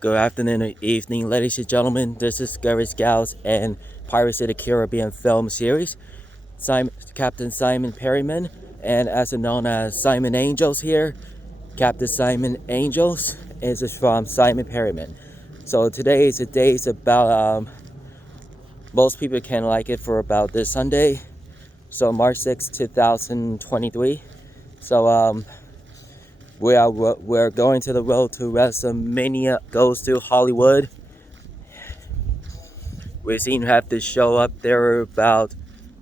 Good afternoon or evening, ladies and gentlemen. This is Gary Scouts and Pirates of the Caribbean film series. Captain Simon Perryman, and also known as Simon Angels here. Captain Simon Angels is from Simon Perryman. So today is a day is about most people can like it for about this Sunday. So March 6, 2023. So we're going to the road to WrestleMania goes to Hollywood. We seem to have to show up there about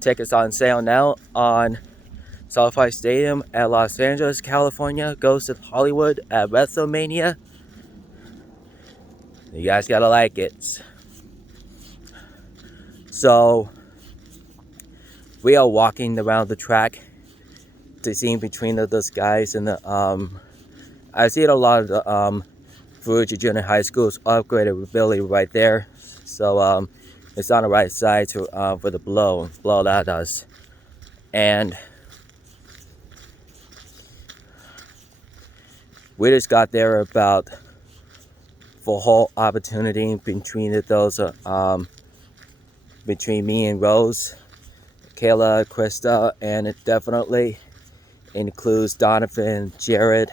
tickets on sale now on SoFi Stadium at Los Angeles, California. Goes to Hollywood at WrestleMania. You guys gotta like it. So we are walking around the track to see between those guys and the I see a lot of the Fuji Junior High School's upgraded ability right there. So it's on the right side to for the blow that does. And we just got there about for whole opportunity between those between me and Rose, Kayla, Krista, and it definitely includes Donovan, Jared,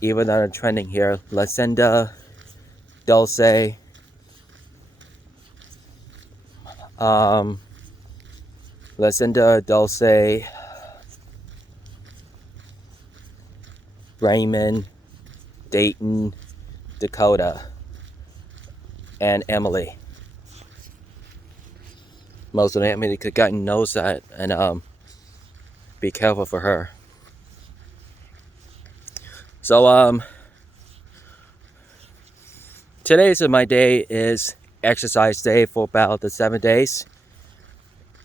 even though they're trending here, Lucinda, Dulce, Raymond, Dayton, Dakota, and Emily. Most of Emily could get knows that, and be careful for her. So today's my day is exercise day for about the 7 days,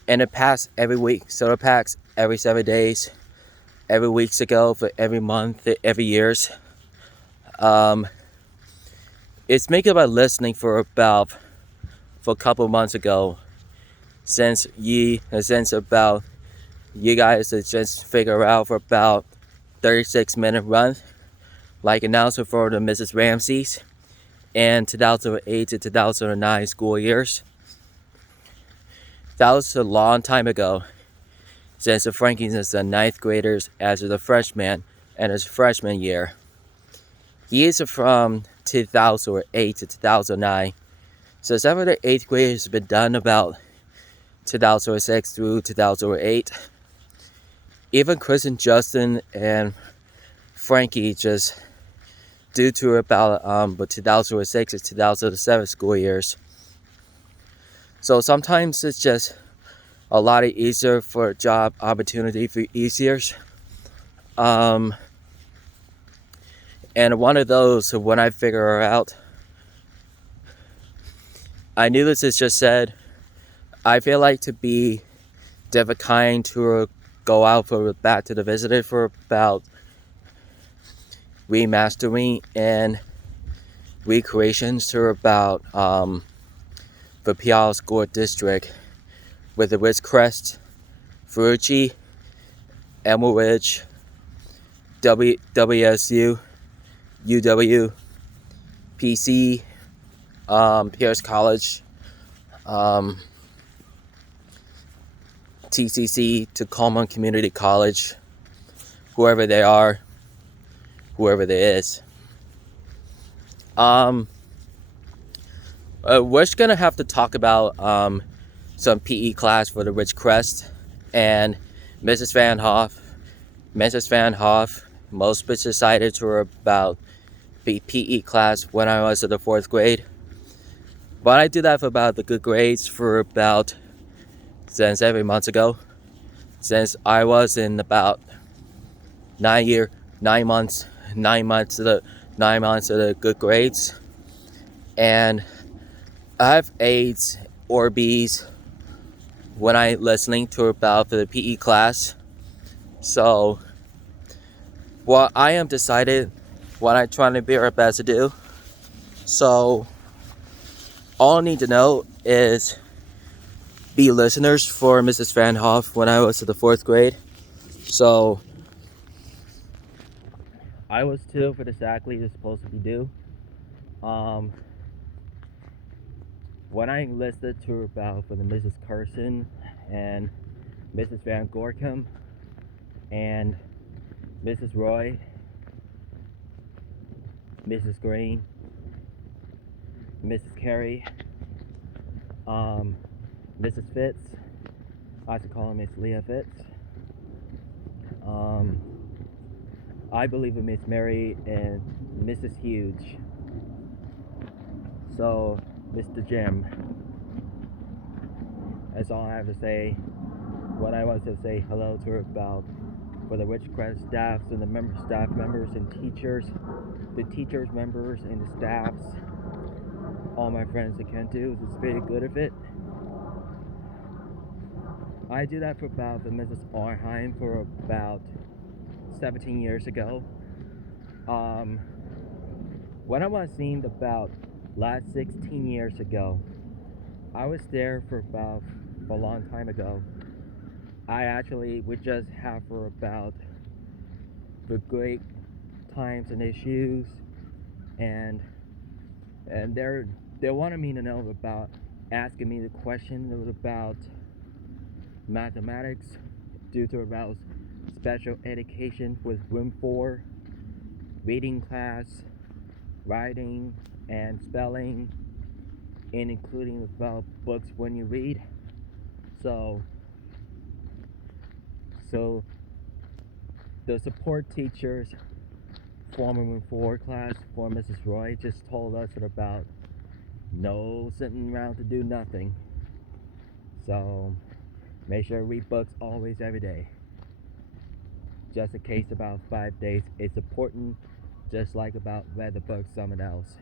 and it passed every week. So it packs every 7 days, every weeks ago, for every month, every years. It's making about listening for a couple months ago, since about you guys just figure out for about 36-minute run, like announcer for the Mrs. Ramsey's and 2008 to 2009 school years. That was a long time ago, since the Frankies is the 9th graders as the freshman and his freshman year. He is from 2008 to 2009. So some of the 8th graders have been done about 2006 through 2008. Even Chris and Justin and Frankie just due to about 2006 to 2007 school years. So sometimes it's just a lot easier for job opportunity for easier. And one of those, when I figure her out, I knew this is just said, I feel like to be different kind to go out for back to the visitor for about remastering and recreations to about the PR School District with the Ridgecrest, Fuji, Emerald Ridge, WSU, UW, PC, Pierce College, TCC, Tacoma Community College, whoever they are, whoever there is. We're just gonna have to talk about some PE class for the Ridgecrest and Mrs. Van Hoff. Most bitches decided to about the PE class when I was in the 4th grade. But I did that for about the good grades for about since every month ago. Since I was in about 9 months of the good grades. And I have A's or B's when I listening to about the PE class. So what I am decided what I'm trying to be our best to do. So all I need to know is be listeners for Mrs. Van Hoff when I was in the 4th grade. So I was 2 for exactly it's supposed to be due. Um, when I listed to about for the Mrs. Carson and Mrs. Van Gorkum and Mrs. Roy, Mrs. Green, Mrs. Carey, Mrs. Fitz, I like to call her Miss Leah Fitz. I believe in Miss Mary and Mrs. Huge. So, Mr. Jim, that's all I have to say. What I want to say hello to about for the Ridgecrest staffs and the staff members and teachers, the teachers, members, and the staffs, all my friends that can do. It's very good of it. I did that for about the Mrs. Arnheim for about 17 years ago. When I was seen about last 16 years ago, I was there for about a long time ago. I actually would just have for about the great times and issues, and they wanted me to know about asking me the question about mathematics due to about special education with room 4, reading class, writing and spelling, and including about books when you read. So the support teachers for room 4 class for Mrs. Roy just told us about no sitting around to do nothing. So make sure to read books always every day. Just in case about 5 days, it's important, just like about read the book someone else.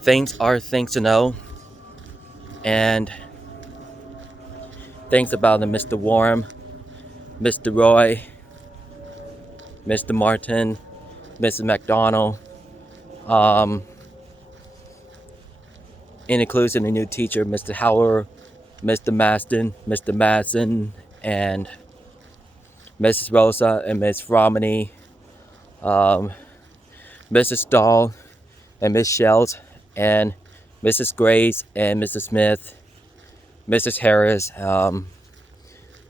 Things are things to know, and things about the Mr. Warm, Mr. Roy, Mr. Martin, Mrs. McDonald, and includes a new teacher, Mr. Howard, Mr. Maston, Mr. Madsen, and Mrs. Rosa and Miss Romney, Mrs. Dahl and Miss Schelt, and Mrs. Grace and Mrs. Smith, Mrs. Harris,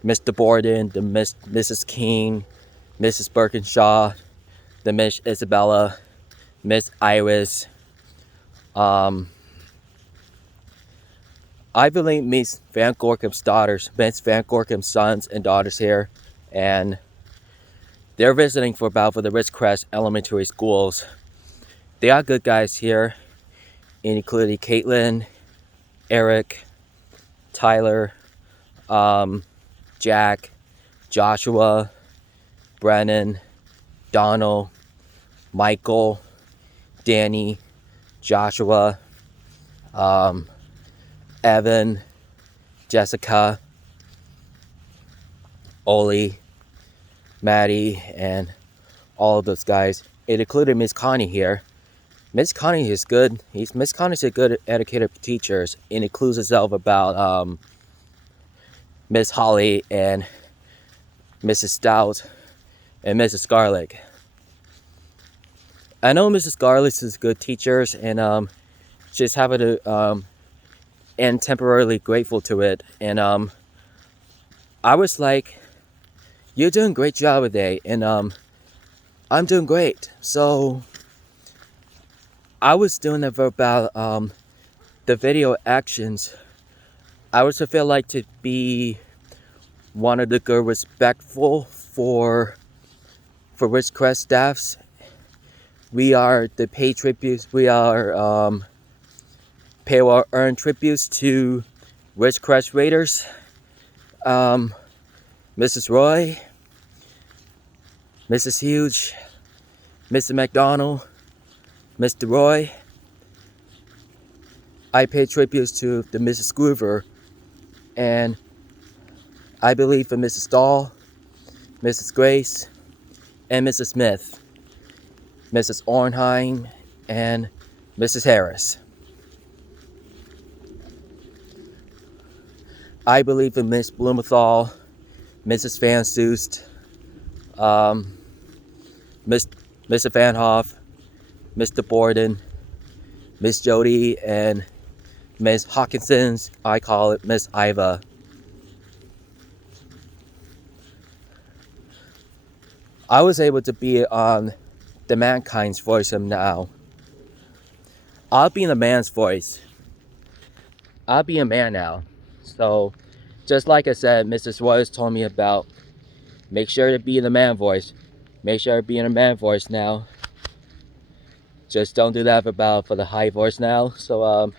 Mr. Borden, the Mrs. King, Mrs. Birkinshaw, the Miss Isabella, Miss Iris. I believe Miss Van Gorkum's daughters, Miss Van Gorkum's sons and daughters here, and they're visiting for the Ridgecrest Elementary Schools. They are good guys here, including Caitlin, Eric, Tyler, Jack, Joshua, Brennan, Donald, Michael, Danny, Joshua, Evan, Jessica, Oli, Maddie, and all of those guys. It included Miss Connie here. Miss Connie is good. Miss Connie's a good educator for teachers. It includes itself about Miss Holly and Mrs. Stout and Mrs. Scarlett. I know Mrs. Scarlett is good teachers, and she's having to and temporarily grateful to it. And I was like, "You're doing a great job today," and I'm doing great. So I was doing it for about the video actions. I was to feel like to be one of the good respectful for Ridgecrest staffs. We are the pay tributes. We are pay or earn tributes to Ridgecrest Raiders. Mrs. Roy, Mrs. Huge, Mr. McDonald, Mr. Roy. I pay tributes to the Mrs. Groover, and I believe for Mrs. Dahl, Mrs. Grace, and Mrs. Smith, Mrs. Ornheim, and Mrs. Harris. I believe in Miss Blumenthal, Mrs. Van Soest, Miss, Mr. Van Hoff, Mr. Borden, Miss Jody, and Miss Hawkinson's. I call it Miss Iva. I was able to be on the mankind's voice of now. I'll be in the man's voice. I'll be a man now. So, just like I said, Mrs. Royce told me about, make sure to be in the man voice. Make sure to be in a man voice now. Just don't do that for the high voice now. So,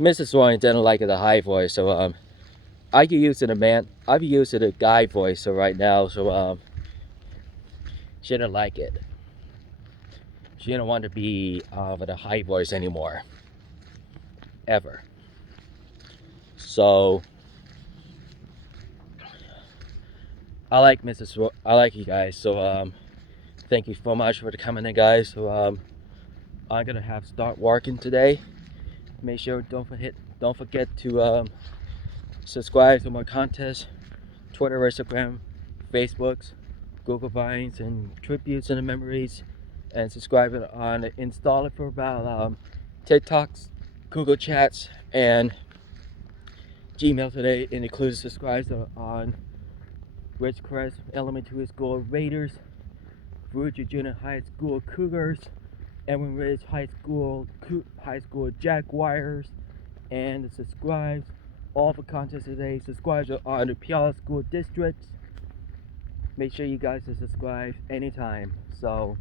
Mrs. Roy didn't like the high voice, so I could use it I've used it a guy voice so right now, so she didn't like it. She didn't want to be with a high voice anymore. Ever. So I like I like you guys, so thank you so much for coming in, guys. So I'm gonna have to start working today. Make sure don't forget to subscribe to my contests, Twitter, Instagram, Facebooks, Google Vines, and tributes and memories, and subscribe it on install it for about TikToks, Google Chats, and Gmail today. It includes subscribes on Ridgecrest Elementary School Raiders, Virginia Junior High School Cougars, Edwin Ridge High School Jaguars, and subscribes all the content today. Subscribes on the Puyallup School Districts. Make sure you guys are subscribed anytime. So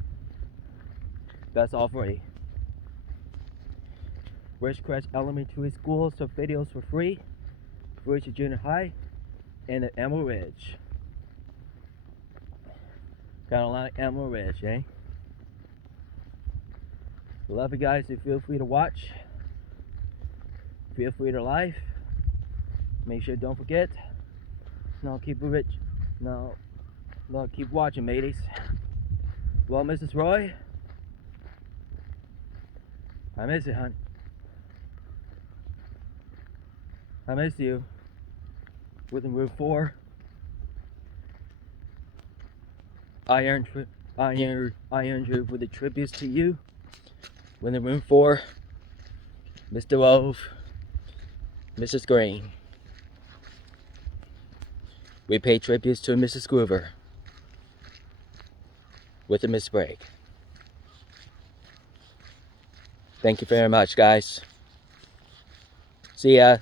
that's all free. Ridgecrest Elementary School, so videos for free. Virginia Junior High and the Emerald Ridge. Got a lot of Emerald Ridge, eh? Love you guys. So feel free to watch. Feel free to like. Make sure don't forget. No, keep it rich. No, keep watching, mateys. Well, Mrs. Roy, I miss you, hon. I miss you. Within room 4. Iron Drew with the tributes to you. Within room 4. Mr. Wolf, Mrs. Green. We pay tributes to Mrs. Groover with a Miss Break. Thank you very much, guys. See ya.